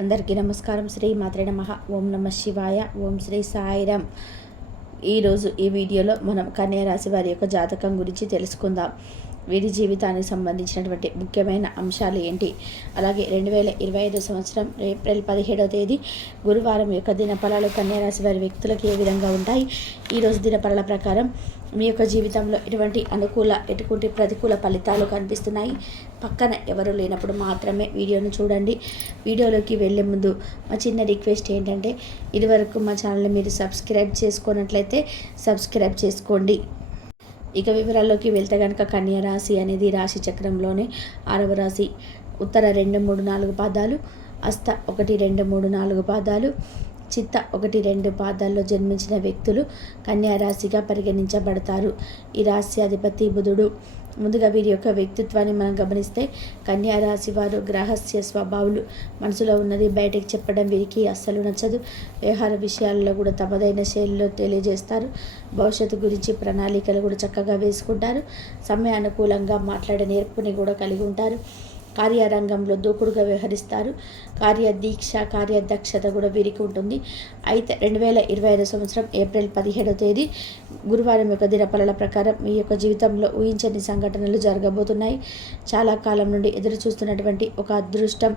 అందరికీ నమస్కారం. శ్రీ మాత్రే నమః. ఓం నమ శివాయ. ఓం శ్రీ సాయిరామ్. ఈరోజు ఈ వీడియోలో మనం కన్యా రాశి వారి యొక్క జాతకం గురించి తెలుసుకుందాం. వీరి జీవితానికి సంబంధించినటువంటి ముఖ్యమైన అంశాలు ఏంటి, అలాగే 2025 సంవత్సరం ఏప్రిల్ 17వ తేదీ గురువారం యొక్క దినఫలాలు కన్యా రాశి వారి వ్యక్తులకు ఏ విధంగా ఉంటాయి. ఈరోజు దినఫలాల ప్రకారం మీ యొక్క జీవితంలో ఎటువంటి ప్రతికూల ఫలితాలు కనిపిస్తున్నాయి. పక్కన ఎవరు లేనప్పుడు మాత్రమే వీడియోను చూడండి. వీడియోలోకి వెళ్ళే ముందు మా చిన్న రిక్వెస్ట్ ఏంటంటే, ఇదివరకు మా ఛానల్ని మీరు సబ్స్క్రైబ్ చేసుకున్నట్లయితే సబ్స్క్రైబ్ చేసుకోండి. ఇక వివరాల్లోకి వెళ్తే కనుక కన్యా రాశి అనేది రాశి చక్రంలోనే 6వ రాశి. ఉత్తర 2, 3, 4 పాదాలు, హస్త 1, 2, 3, 4 పాదాలు, చిత్త 1, 2 పాదాల్లో జన్మించిన వ్యక్తులు కన్యా రాశిగా పరిగణించబడతారు. ఈ రాశి అధిపతి బుధుడు. ముందుగా వీరి యొక్క వ్యక్తిత్వాన్ని మనం గమనిస్తే, కన్యా రాశి వారు రహస్య స్వభావులు. మనసులో ఉన్నది బయటకు చెప్పడం వీరికి అస్సలు నచ్చదు. వ్యవహార విషయాల్లో కూడా తమదైన శైలిలో తెలియజేస్తారు. భవిష్యత్తు గురించి ప్రణాళికలు కూడా చక్కగా వేసుకుంటారు. సమయానుకూలంగా మాట్లాడే నేర్పుని కూడా కలిగి ఉంటారు. కార్యరంగంలో దూకుడుగా వ్యవహరిస్తారు. కార్యదీక్ష, కార్యదక్షత కూడా వీరికి ఉంటుంది. అయితే 2025 సంవత్సరం ఏప్రిల్ 17వ తేదీ గురువారం యొక్క దినఫలాల ప్రకారం మీ యొక్క జీవితంలో ఊహించని సంఘటనలు జరగబోతున్నాయి. చాలా కాలం నుండి ఎదురు చూస్తున్నటువంటి ఒక అదృష్టం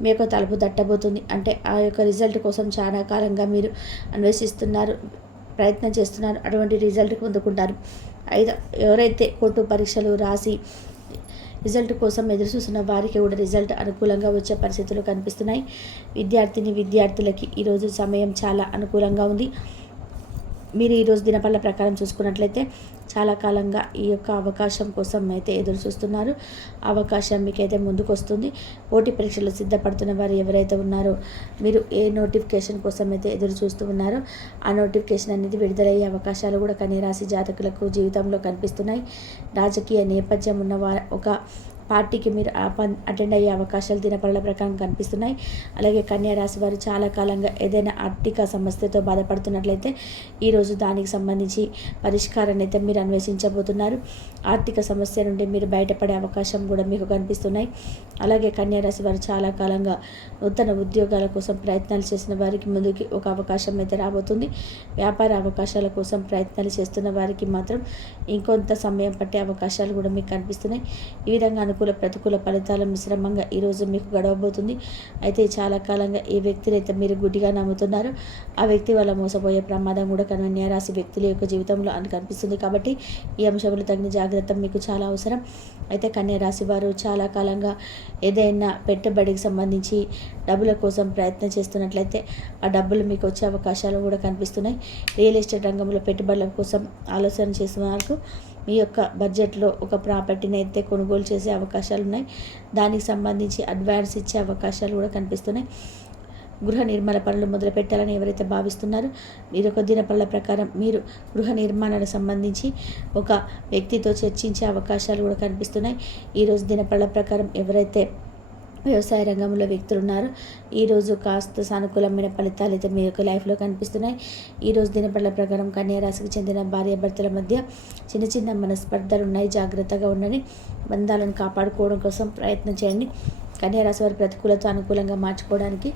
మీ యొక్క తలుపు తట్టబోతుంది. అంటే ఆ యొక్క రిజల్ట్ కోసం చాలా కాలంగా మీరు అన్వేషిస్తున్నారు, ప్రయత్నం చేస్తున్నారు. అటువంటి రిజల్ట్ పొందుకుంటారు. అయితే ఎవరైతే కోర్టు పరీక్షలు రాసి రిజల్ట్ కోసం ఎదురు చూస్తున్న వారికి కూడా రిజల్ట్ అనుకూలంగా వచ్చే పరిస్థితులు కనిపిస్తున్నాయి. విద్యార్థులకి ఈరోజు సమయం చాలా అనుకూలంగా ఉంది. మీరు ఈరోజు దినఫల ప్రకారం చూసుకున్నట్లయితే చాలా కాలంగా ఈ యొక్క అవకాశం కోసం అయితే ఎదురు చూస్తున్నారు. అవకాశం మీకైతే ముందుకు వస్తుంది. పోటీ పరీక్షలు సిద్ధపడుతున్న వారు ఎవరైతే ఉన్నారో, మీరు ఏ నోటిఫికేషన్ కోసం అయితే ఎదురు చూస్తూ ఉన్నారో ఆ నోటిఫికేషన్ అనేది విడుదలయ్యే అవకాశాలు కూడా కన్యా రాశి జాతకులకు జీవితంలో కనిపిస్తున్నాయి. రాజకీయ నేపథ్యం ఉన్న ఒక పార్టీకి మీరు అటెండ్ అయ్యే అవకాశాలు దినఫలాల ప్రకారం కనిపిస్తున్నాయి. అలాగే కన్యా రాశి వారు చాలా కాలంగా ఏదైనా ఆర్థిక సమస్యతో బాధపడుతున్నట్లయితే ఈరోజు దానికి సంబంధించి పరిష్కారాన్ని అయితే మీరు అన్వేషించబోతున్నారు. ఆర్థిక సమస్య నుండి మీరు బయటపడే అవకాశం కూడా మీకు కనిపిస్తున్నాయి. అలాగే కన్యా రాశి వారు చాలా కాలంగా నూతన ఉద్యోగాల కోసం ప్రయత్నాలు చేసిన వారికి ముందుకి ఒక అవకాశం అయితే రాబోతుంది. వ్యాపార అవకాశాల కోసం ప్రయత్నాలు చేస్తున్న వారికి మాత్రం ఇంకొంత సమయం పట్టే అవకాశాలు కూడా మీకు కనిపిస్తున్నాయి. ఈ విధంగా అనుకూల ప్రతికూల ఫలితాల మిశ్రమంగా ఈరోజు మీకు గడవబోతుంది. అయితే చాలా కాలంగా ఏ వ్యక్తిని అయితే మీరు గుడ్డిగా నమ్ముతున్నారో ఆ వ్యక్తి వల్ల మోసపోయే ప్రమాదం కూడా కన్యా రాశి వ్యక్తుల యొక్క జీవితంలో కనిపిస్తుంది. కాబట్టి ఈ అంశంలో తగిన జాగ్రత్త మీకు చాలా అవసరం. అయితే కన్యా రాశి వారు చాలా కాలంగా ఏదైనా పెట్టుబడికి సంబంధించి డబ్బుల కోసం ప్రయత్నం చేస్తున్నట్లయితే ఆ డబ్బులు మీకు వచ్చే అవకాశాలు కూడా కనిపిస్తున్నాయి. రియల్ ఎస్టేట్ రంగంలో పెట్టుబడుల కోసం ఆలోచన చేసిన వారికి మీ యొక్క బడ్జెట్లో ఒక ప్రాపర్టీని అయితే కొనుగోలు చేసే అవకాశాలు ఉన్నాయి. దానికి సంబంధించి అడ్వాన్స్ ఇచ్చే అవకాశాలు కూడా కనిపిస్తున్నాయి. గృహ నిర్మాణ పనులు మొదలు పెట్టాలని ఎవరైతే భావిస్తున్నారో, మీరు ఒక దినఫలాల ప్రకారం మీరు గృహ నిర్మాణానికి సంబంధించి ఒక వ్యక్తితో చర్చించే అవకాశాలు కూడా కనిపిస్తున్నాయి. ఈరోజు దినఫలాల ప్రకారం ఎవరైతే వ్యవసాయ రంగంలో వ్యక్తులు ఉన్నారు, ఈరోజు కాస్త సానుకూలమైన ఫలితాలు అయితే మీ యొక్క లైఫ్లో కనిపిస్తున్నాయి. ఈరోజు దినఫలాల ప్రకారం కన్యా రాశికి చెందిన భార్యాభర్తల మధ్య చిన్న చిన్న మనస్పర్ధలు ఉన్నాయి. జాగ్రత్తగా ఉండండి. బంధాలను కాపాడుకోవడం కోసం ప్రయత్నం చేయండి. కన్యా రాశి వారి ప్రతికూలత అనుకూలంగా మార్చుకోవడానికి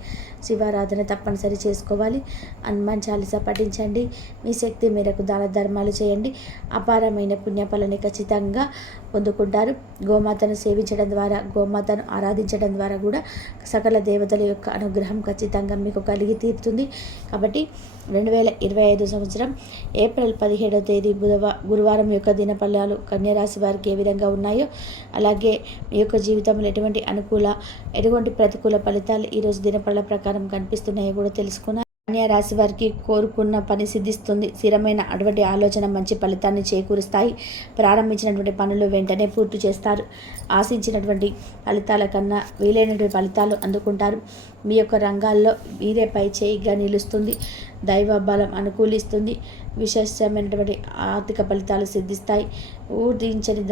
శివారాధన తప్పనిసరి చేసుకోవాలి. హనుమాన్ చాలీసా పఠించండి. మీ శక్తి మేరకు దాన ధర్మాలు చేయండి. అపారమైన పుణ్యఫలాన్ని ఖచ్చితంగా పొందుకుంటారు. గోమాతను సేవించడం ద్వారా, గోమాతను ఆరాధించడం ద్వారా కూడా సకల దేవతల యొక్క అనుగ్రహం ఖచ్చితంగా మీకు కలిగి తీరుతుంది. కాబట్టి 2025 సంవత్సరం ఏప్రిల్ 17వ తేదీ గురువారం యొక్క దినఫలాలు కన్యా రాశి వారికి ఏ విధంగా ఉన్నాయో, అలాగే మీ యొక్క జీవితంలో ఎటువంటి ప్రతికూల ఫలితాలు ఈరోజు దినఫలాల ప్రకారం కనిపిస్తున్నాయో కూడా తెలుసుకున్నారు. కన్యా రాశి వారికి కోరుకున్న పని సిద్ధిస్తుంది. స్థిరమైన అటువంటి ఆలోచన మంచి ఫలితాన్ని చేకూరుస్తాయి. ప్రారంభించినటువంటి పనులు వెంటనే పూర్తి చేస్తారు. ఆశించినటువంటి ఫలితాల కన్నా వీలైనటువంటి ఫలితాలు అందుకుంటారు. మీ యొక్క రంగాల్లో మీరే పై చేయిగా నిలుస్తుంది. దైవ బలం అనుకూలిస్తుంది. విశేషమైనటువంటి ఆర్థిక ఫలితాలు సిద్ధిస్తాయి. ఊహించని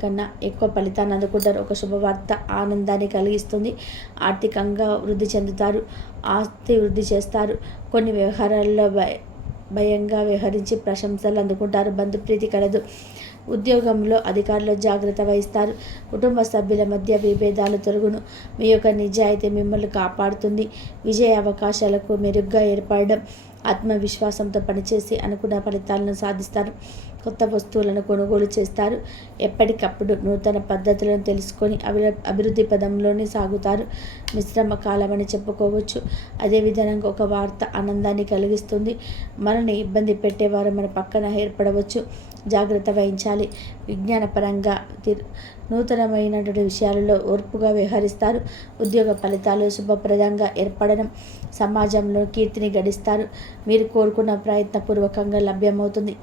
కన్నా ఎక్కువ ఫలితాన్ని అందుకుంటారు. ఒక శుభవార్త ఆనందాన్ని కలిగిస్తుంది. ఆర్థికంగా వృద్ధి చెందుతారు. ఆస్తి వృద్ధి చేస్తారు. కొన్ని వ్యవహారాల్లో భయంగా వ్యవహరించి ప్రశంసలు అందుకుంటారు. బంధుప్రీతి కలదు. ఉద్యోగంలో అధికారులు జాగ్రత్త వహిస్తారు. కుటుంబ సభ్యుల మధ్య విభేదాలు తొలగును. మీ యొక్క నిజాయితీ మిమ్మల్ని కాపాడుతుంది. విజయ అవకాశాలకు మెరుగ్గా ఏర్పడడం, ఆత్మవిశ్వాసంతో పనిచేసి అనుకున్న ఫలితాలను సాధిస్తారు. కొత్త వస్తువులను కొనుగోలు చేస్తారు. ఎప్పటికప్పుడు నూతన పద్ధతులను తెలుసుకొని అభివృద్ధి పదంలోనే సాగుతారు. మిశ్రమ కాలమని చెప్పుకోవచ్చు. అదేవిధంగా ఒక వార్త ఆనందాన్ని కలిగిస్తుంది. మనల్ని ఇబ్బంది పెట్టేవారు మన పక్కన ఏర్పడవచ్చు. జాగ్రత్త వహించాలి. విజ్ఞానపరంగా నూతనమైనటువంటి విషయాలలో ఓర్పుగా వ్యవహరిస్తారు. ఉద్యోగ ఫలితాలు శుభప్రదంగా ఏర్పడడం, సమాజంలో కీర్తిని గడిస్తారు. మీరు కోరుకున్న ప్రయత్నపూర్వకంగా లభ్యమవుతుంది.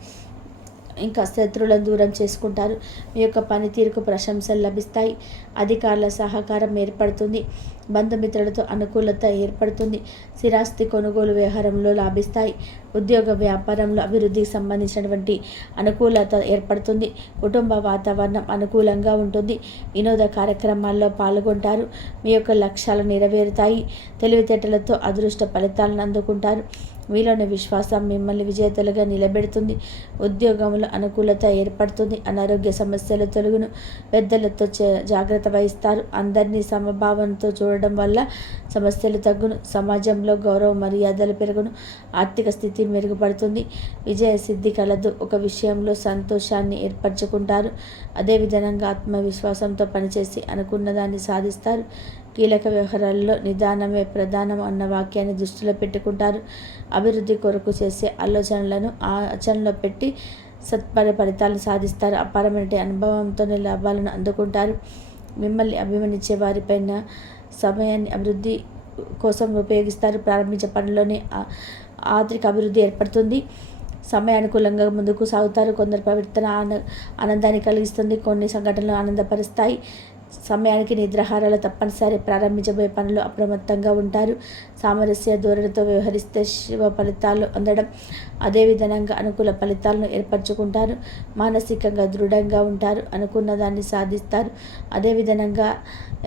ఇంకా శత్రువులను దూరం చేసుకుంటారు. మీ యొక్క పనితీరుకు ప్రశంసలు లభిస్తాయి. అధికారుల సహకారం ఏర్పడుతుంది. బంధుమిత్రులతో అనుకూలత ఏర్పడుతుంది. స్థిరాస్తి కొనుగోలు వ్యవహారంలో లాభిస్తాయి. ఉద్యోగ వ్యాపారంలో అభివృద్ధికి సంబంధించినటువంటి అనుకూలత ఏర్పడుతుంది. కుటుంబ వాతావరణం అనుకూలంగా ఉంటుంది. వినోద కార్యక్రమాల్లో పాల్గొంటారు. మీ యొక్క లక్ష్యాలు నెరవేరుతాయి. తెలివితేటలతో అదృష్ట ఫలితాలను అందుకుంటారు. మీలోని విశ్వాసం మిమ్మల్ని విజేతలుగా నిలబెడుతుంది. ఉద్యోగంలో అనుకూలత ఏర్పడుతుంది. అనారోగ్య సమస్యలు తొలగును. పెద్దలతో జాగ్రత్త వహిస్తారు. అందరినీ సమభావంతో చూడడం వల్ల సమస్యలు తగ్గును. సమాజంలో గౌరవ మర్యాదలు పెరుగును. ఆర్థిక స్థితి మెరుగుపడుతుంది. విజయ సిద్ధి కలదు. ఒక విషయంలో సంతోషాన్ని ఏర్పరచుకుంటారు. అదేవిధంగా ఆత్మవిశ్వాసంతో పనిచేసి అనుకున్న దాన్ని సాధిస్తారు. కీలక వ్యవహారాల్లో నిదానమే ప్రధానం అన్న వాక్యాన్ని దృష్టిలో పెట్టుకుంటారు. అభివృద్ధి కొరకు చేసే ఆలోచనలను ఆచరణలో పెట్టి ఫలితాలను సాధిస్తారు. అపారమైన అనుభవంతో లాభాలను అందుకుంటారు. మిమ్మల్ని అభిమానించే వారిపైన సమయాన్ని అభివృద్ధి కోసం ఉపయోగిస్తారు. ప్రారంభించే పనిలోనే ఆర్థిక అభివృద్ధి ఏర్పడుతుంది. సమయానుకూలంగా ముందుకు సాగుతారు. కొందరు ప్రవర్తన ఆనందాన్ని కలిగిస్తుంది. కొన్ని సంఘటనలు ఆనందపరుస్తాయి. సమయానికి నిద్రాహారాలు తప్పనిసరి. ప్రారంభించబోయే పనులు అప్రమత్తంగా ఉంటారు. సామరస్య ధోరణితో వ్యవహరిస్తే శుభ ఫలితాలు అందడం, అదేవిధంగా అనుకూల ఫలితాలను ఏర్పరచుకుంటారు. మానసికంగా దృఢంగా ఉంటారు. అనుకున్న దాన్ని సాధిస్తారు. అదేవిధంగా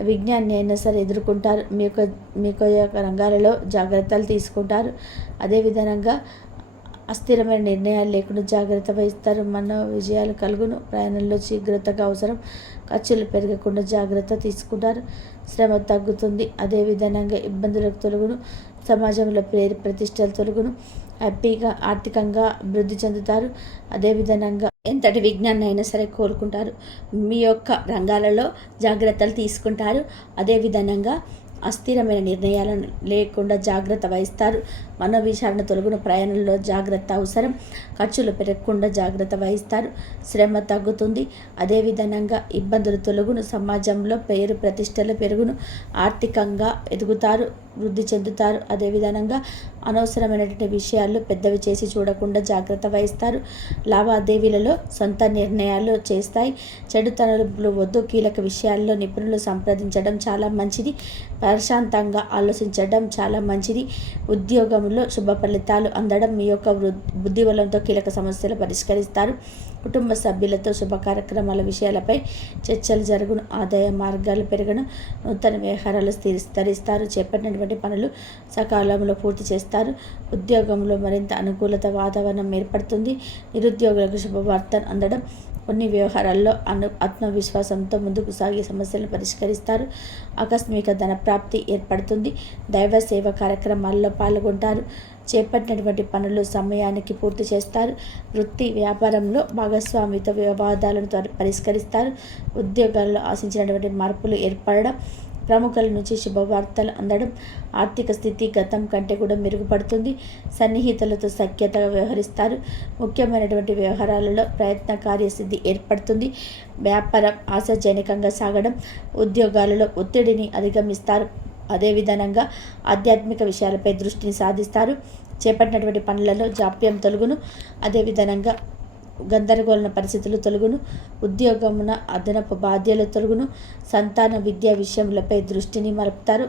విజ్ఞాన్ని అయినా సరే ఎదుర్కొంటారు. మీ యొక్క రంగాలలో జాగ్రత్తలు తీసుకుంటారు. అదేవిధంగా అస్థిరమైన నిర్ణయాలు లేకుండా జాగ్రత్త వహిస్తారు. మన విజయాలు కలుగును. ప్రయాణంలో శీఘ్రతగా అవసరం. ఖర్చులు పెరగకుండా జాగ్రత్త తీసుకుంటారు. శ్రమ తగ్గుతుంది. అదేవిధంగా ఇబ్బందులకు తొలగును. సమాజంలో పేరు ప్రతిష్టలు తొలగును. హ్యాపీగా ఆర్థికంగా అభివృద్ధి చెందుతారు. అదేవిధంగా ఎంతటి విజ్ఞానం అయినా సరే కోరుకుంటారు. మీ యొక్క రంగాలలో జాగ్రత్తలు తీసుకుంటారు. అదేవిధంగా అస్థిరమైన నిర్ణయాలను లేకుండా జాగ్రత్త వహిస్తారు. మనోవిచారణ తొలగున. ప్రయాణంలో జాగ్రత్త అవసరం. ఖర్చులు పెరగకుండా జాగ్రత్త వహిస్తారు. శ్రమ తగ్గుతుంది. అదేవిధంగా ఇబ్బందులు తొలగును. సమాజంలో పేరు ప్రతిష్టలు పెరుగును. ఆర్థికంగా ఎదుగుతారు, వృద్ధి చెందుతారు. అదేవిధంగా అనవసరమైనటువంటి విషయాల్లో పెద్దవి చేసి చూడకుండా జాగ్రత్త వహిస్తారు. లావాదేవీలలో సొంత నిర్ణయాలు చేస్తాయి. చెడుతనులు వద్దు. కీలక విషయాల్లో నిపుణులు సంప్రదించడం చాలా మంచిది. ప్రశాంతంగా ఆలోచించడం చాలా మంచిది. ఉద్యోగంలో శుభ ఫలితాలు అందడం. మీ యొక్క బుద్ధిబలంతో కీలక సమస్యలు పరిష్కరిస్తారు. కుటుంబ సభ్యులతో శుభ కార్యక్రమాల విషయాలపై చర్చలు జరుగును. ఆదాయ మార్గాలు పెరగను. నూతన వ్యవహారాలు స్థిరిస్తారు. చేపట్టినటువంటి పనులు సకాలంలో పూర్తి చేస్తారు. ఉద్యోగంలో మరింత అనుకూలత వాతావరణం ఏర్పడుతుంది. నిరుద్యోగులకు శుభవార్త అందడం. కొన్ని వ్యవహారాల్లో ఆత్మవిశ్వాసంతో ముందుకు సాగే సమస్యలను పరిష్కరిస్తారు. ఆకస్మిక ధనప్రాప్తి ఏర్పడుతుంది. దైవ సేవ కార్యక్రమాల్లో పాల్గొంటారు. చేపట్టినటువంటి పనులు సమయానికి పూర్తి చేస్తారు. వృత్తి వ్యాపారంలో భాగస్వామితో వివాదాలను పరిష్కరిస్తారు. ఉద్యోగాల్లో ఆశించినటువంటి మార్పులు ఏర్పడడం. ప్రముఖుల నుంచి శుభవార్తలు అందడం. ఆర్థిక స్థితి గతం కంటే కూడా మెరుగుపడుతుంది. సన్నిహితులతో సఖ్యతగా వ్యవహరిస్తారు. ముఖ్యమైనటువంటి వ్యవహారాలలో ప్రయత్న కార్యసిద్ధి ఏర్పడుతుంది. వ్యాపారం ఆశాజనకంగా సాగడం. ఉద్యోగాలలో ఒత్తిడిని అధిగమిస్తారు. అదేవిధంగా ఆధ్యాత్మిక విషయాలపై దృష్టిని సాధిస్తారు. చేపట్టినటువంటి పనులలో జాప్యం తొలగును. అదేవిధంగా గందరగోళ పరిస్థితులు తొలగును. ఉద్యోగమున అదనపు బాధ్యతలు తొలగును. సంతాన విద్యా విషయములపై దృష్టిని మలుపుతారు.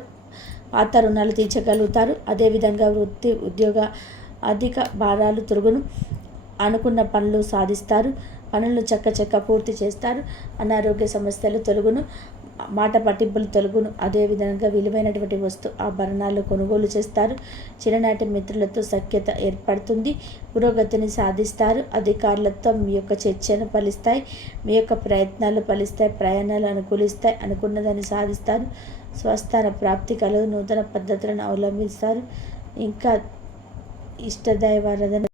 పాత రుణాలు తీర్చగలుగుతారు. అదేవిధంగా వృత్తి ఉద్యోగ అధిక భారాలు తొలగును. అనుకున్న పనులు సాధిస్తారు. పనులను చక్క పూర్తి చేస్తారు. అనారోగ్య సమస్యలు తొలగును. మాట పట్టింపులు తొలగును. అదేవిధంగా విలువైనటువంటి ఆభరణాలు కొనుగోలు చేస్తారు. చిన్ననాటి మిత్రులతో సఖ్యత ఏర్పడుతుంది. పురోగతిని సాధిస్తారు. అధికారులతో మీ యొక్క చర్చను ఫలిస్తాయి. మీ యొక్క ప్రయత్నాలు ఫలిస్తాయి. ప్రయాణాలు అనుకూలిస్తాయి. అనుకున్నదాన్ని సాధిస్తారు. స్వస్థాన ప్రాప్తి కలుగు. నూతన పద్ధతులను అవలంబిస్తారు. ఇంకా ఇష్టదైవారాధన